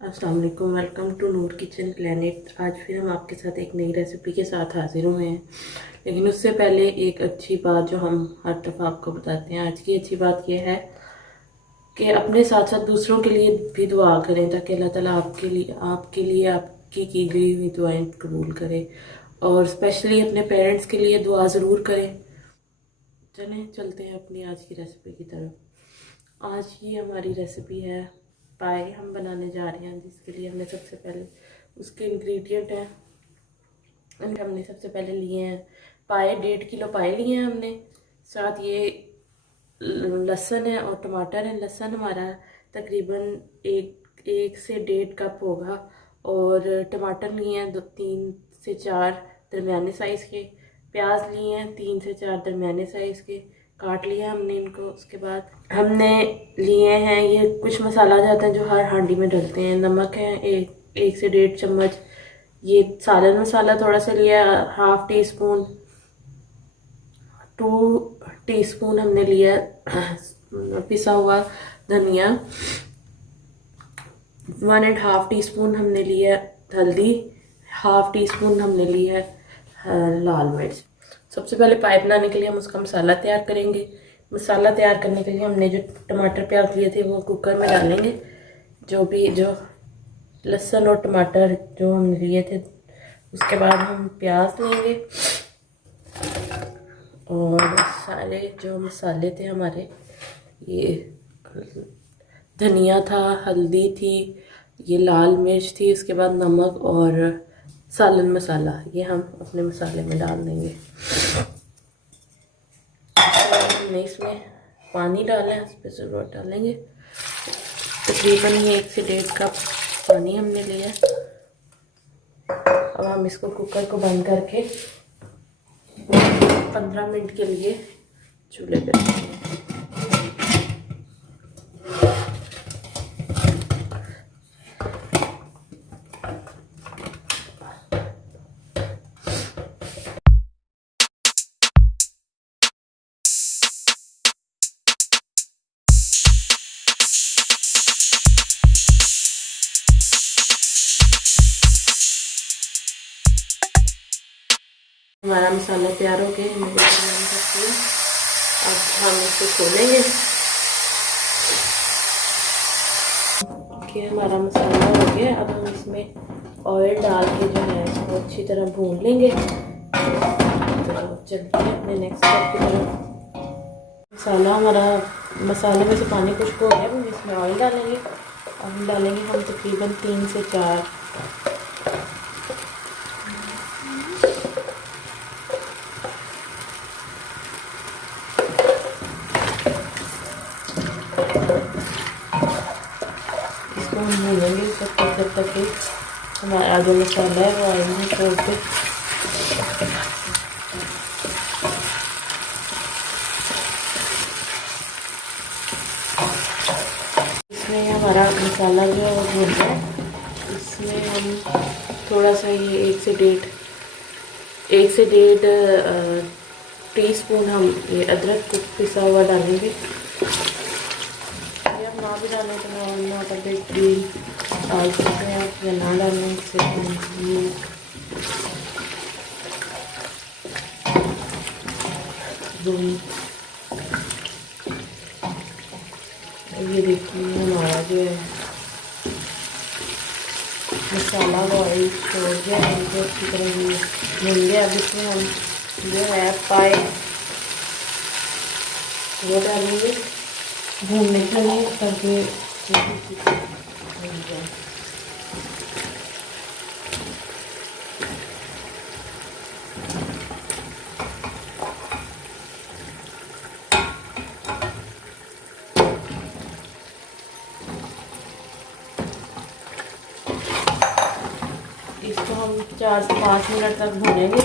अस्सलाम वालेकुम, welcome to Noor kitchen planet. आज फिर हम आपके साथ एक नई रेसिपी के साथ हाजिर हुए हैं। लेकिन उससे पहले एक अच्छी बात जो हम हर दफ़ा आपको बताते हैं, आज की अच्छी बात यह है कि अपने साथ साथ दूसरों के लिए भी दुआ करें ताकि अल्लाह ताला आपके लिए आपकी की गई हुई दुआएं कबूल करे। और स्पेशली अपने पेरेंट्स के लिए दुआ ज़रूर करें। चलें चलते हैं अपनी आज की रेसिपी की तरफ। आज की हमारी रेसिपी है पाए हम बनाने जा रहे हैं, जिसके लिए हमने सबसे पहले उसके इंग्रेडिएंट हैं। हमने सबसे पहले लिए हैं पाए, 1.5 किलो पाए लिए हैं हमने। साथ ये लहसुन है और टमाटर है। लहसुन हमारा तकरीबन एक से 1.5 कप होगा। और टमाटर लिए हैं 3 से 4 दरमियाने साइज़ के। प्याज लिए हैं 3 से 4 दरमियाने साइज़ के, काट लिया हमने इनको। उसके बाद हमने लिए हैं ये कुछ मसाला जाते हैं जो हर हांडी में डलते हैं। नमक है एक से 1.5 चम्मच। ये सालन मसाला थोड़ा सा लिया, हाफ टी स्पून। 2 टीस्पून हमने लिया पिसा हुआ धनिया। 1.5 टीस्पून हमने लिया हल्दी। हाफ टी स्पून हमने लिया लाल मिर्च। सबसे पहले पाए बनाने के लिए हम उसका मसाला तैयार करेंगे। मसाला तैयार करने के लिए हमने जो टमाटर प्याज लिए थे वो कुकर में डालेंगे। जो लहसुन और टमाटर जो हमने लिए थे, उसके बाद हम प्याज लेंगे। और सारे जो मसाले थे हमारे, ये धनिया था, हल्दी थी, ये लाल मिर्च थी, उसके बाद नमक और सालन मसाला, ये हम अपने मसाले में डाल देंगे। हमने इसमें पानी डाला है, इस पर ज़रूरत डालेंगे। तकरीबन ये 1 से 1.5 कप पानी हमने लिया। अब हम इसको कुकर को बंद करके 15 मिनट के लिए चूल्हे पे रखेंगे। हमारा मसाला तैयार हो गया, अब हम इसको खोलेंगे कि हमारा मसाला हो गया। अब हम इसमें ऑयल डाल के जो है इसको अच्छी तरह भून लेंगे। तो चलते हैं अपने नेक्स्ट स्टेप की तरफ। मसाला हमारा, मसाले में से पानी खुश्क हो गया, हम इसमें ऑयल डालेंगे। ऑयल डालेंगे हम तकरीबन 3 से 4। हम भूनेंगे जब तक कि हमारा जो मसाला है वो ऑयल में छोड़ के। इसमें हमारा मसाला जो है वो भून गया है। इसमें हम थोड़ा सा ये 1 से 1.5 टीस्पून हम ये अदरक को पिसा हुआ डालेंगे। ना भी डालें तो ना करके ग्रीन डाल सकते हैं आप, या ना डालें इससे ये देखिए हमारा जो है मसाला वो ऑयल छोड़ गया है, इनको अच्छी तरह मिल गया। अब इसमें हम जो है पाए वो डालेंगे भूनने के लिए ताकि इसको हम 4 से 5 मिनट तक भूनेंगे।